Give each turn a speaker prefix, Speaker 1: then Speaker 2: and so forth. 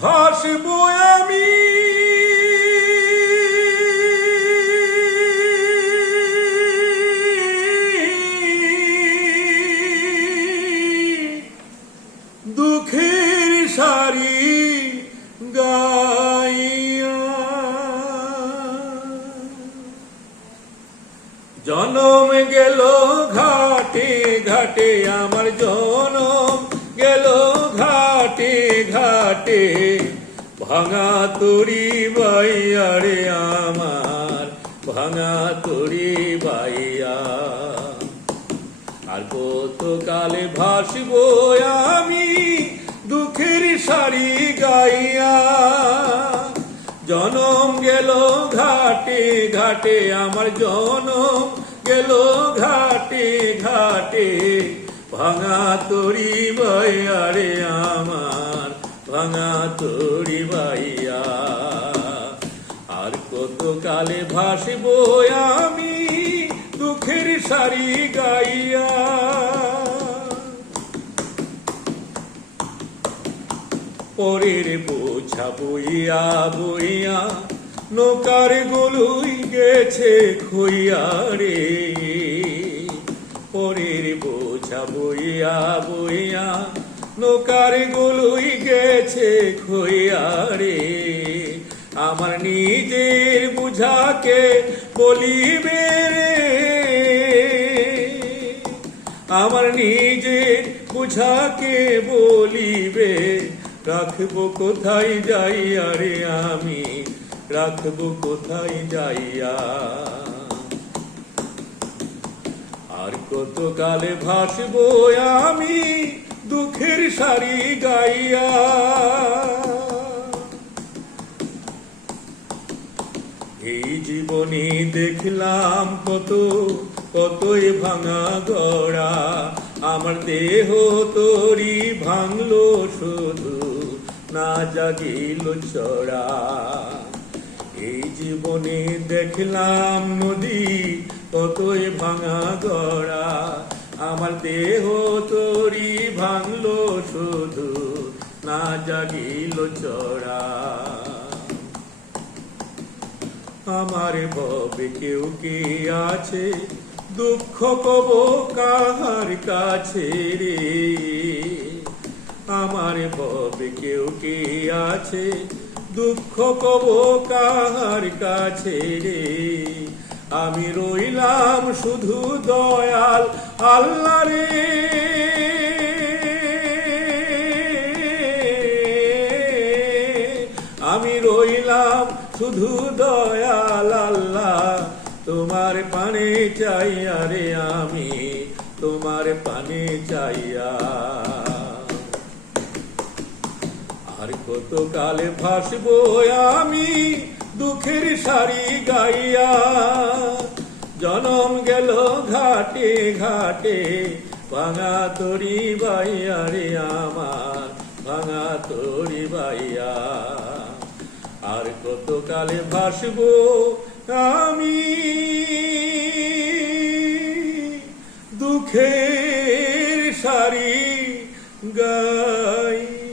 Speaker 1: ভাসব আমি। দুঃখের সারি গাইয়া। জনম গেল ঘাটে ঘাটে আমার জনম ঘাটে, ভাঙা তরি বাইয়া রে আমার, ভাঙা তরি বাইয়া। আর কত কালে ভাসবো আমি দুঃখের শাড়ি গাইয়া। জনম গেল ঘাটে ঘাটে, আমার জনম গেল ঘাটে ঘাটে, ভাঙা তরি বাইয়া রে আমার। ভাঙা তরি বাইয়া আর কত কালে ভাসবো আমি দুঃখের শাড়ি গাইয়া। পরের বোঝা বইয়া বইয়া নৌকার গলুই গেছে খইয়া রে। পরের বোঝা বইয়া বইয়া নৌকার গলুই গেছে খইয়া রে আমার নিজের বুঝাকে বলিবে রে আমার নিজের বুঝাকে বলিবে রাখব কোথায় যাইয়া রে আমি? রাখব কোথায় যাইয়া? আর কত কালে ভাসবো আমি? দুঃখের সারি গাইয়া। এই জীবনে দেখলাম কত, কতই ভাঙা গড়া। আমার দেহ তোরি ভাঙলো শুধু, না জাগিল চড়া। এই জীবনে দেখলাম নদী কতই ভাঙা গড়া। আমার দেহ তোরি ভাঙলো শুধু, না জাগিল চড়া। আমার ববে কেউ কে আছে? দুঃখ কব কাহার কাছে রে? আমার ববে কেউ কে আছে? দুঃখ কব কাহার কাছে রে? আমি রইলাম শুধু দয়াল আল্লাহ রে। শুধু দয়াল আল্লাহ, তোমার পানে চাইয়া রে আমি, তোমার পানে চাইয়া আর কত কালে ভাসবো আমি দুঃখের সারি গাইয়া। জনম গেল ঘাটে ঘাটে, ভাঙা তরি বাইয়া রে আমার, ভাঙা তরি বাইয়া আর কতকালে ভাসব আমি? দুঃখের সারি গাই।